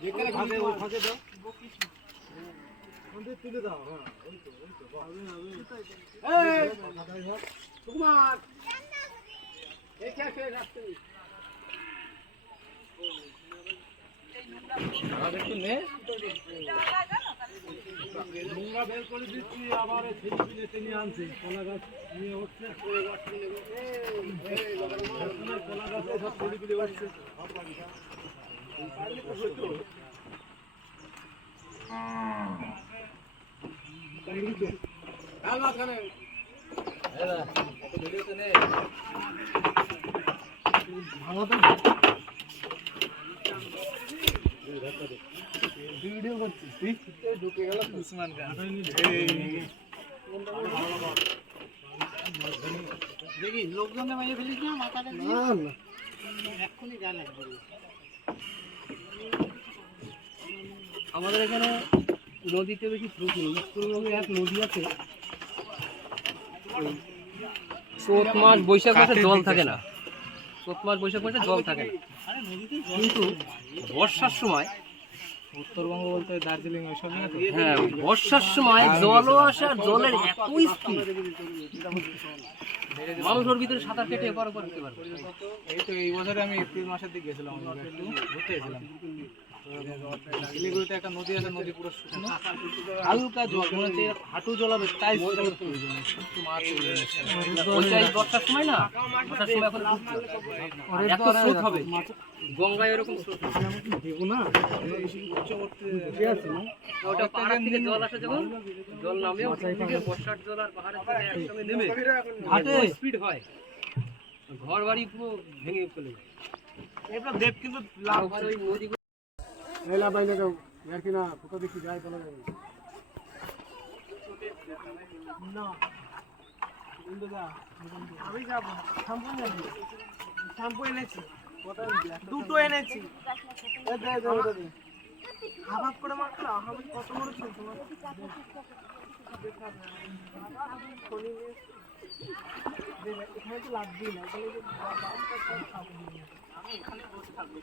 যেখানে ভাগে ও ভাগে দাও আমাদের তুলে দাও হ্যাঁ ওই তো এই সুকুমার এই কে আছে রাস্তা আর একটু নে নোংরা বের করে দিচ্ছি আবার ছেলে টেনে আনছে কলা গাছ নিয়ে হচ্ছে কলা গাছে সব ছেলে হচ্ছে ভিডিও করছিস ঢুকে গেল উসমান খান দেখি লোকজনে মাইয়ে ফেলিস না মাথাটা না না এক্ষুনি গান লাগবে আমাদের এখানে নদীতে বেশি উত্তরবঙ্গে এক নদী আছে চৈত মাস বৈশাখ মাসে জল থাকে না চৈত মাস বৈশাখ মাসে জল থাকে না কিন্তু বর্ষার সময় উত্তরবঙ্গ বলতে দার্জিলিং ওইসব হ্যাঁ বর্ষার সময় জলও আসে আর জলের এতই স্পিড মানুষ ওর ভিতরে সাঁতার কেটে এপার ওপার দিতে পারবে এই তো এই বছরে আমি এপ্রিল মাসের দিকে গেছিলাম একটু ঘুরতে গেছিলাম শিলিগুড়িতে একটা নদী আছে নদী পুরো শুকনো হালকা জল মনে হচ্ছে হাঁটু জলাবে তাই বর্ষার সময় না বর্ষার সময় এখন এত স্রোত হবে গঙ্গায় এরকম স্রোত দেবো না ওটা পাহাড় থেকে জল আসে যখন জল নামে বর্ষার জল আর পাহাড়ের জল একসঙ্গে নেমে হাতে স্পিড হয় ঘর বাড়ি পুরো ভেঙে চলে যায় এটা দেব কিন্তু লাভ ওই নদী মেলা বাইরে যাও আর কি না কোথা দেখি যায় বলা যাবে না আমি যাব শ্যাম্পু এনেছি শ্যাম্পু এনেছি দুটো এনেছি হাফ করে মাত্র আমি কত বড় ছিল তোমার এখানে তো লাগবেই না আমি এখানে বসে থাকবো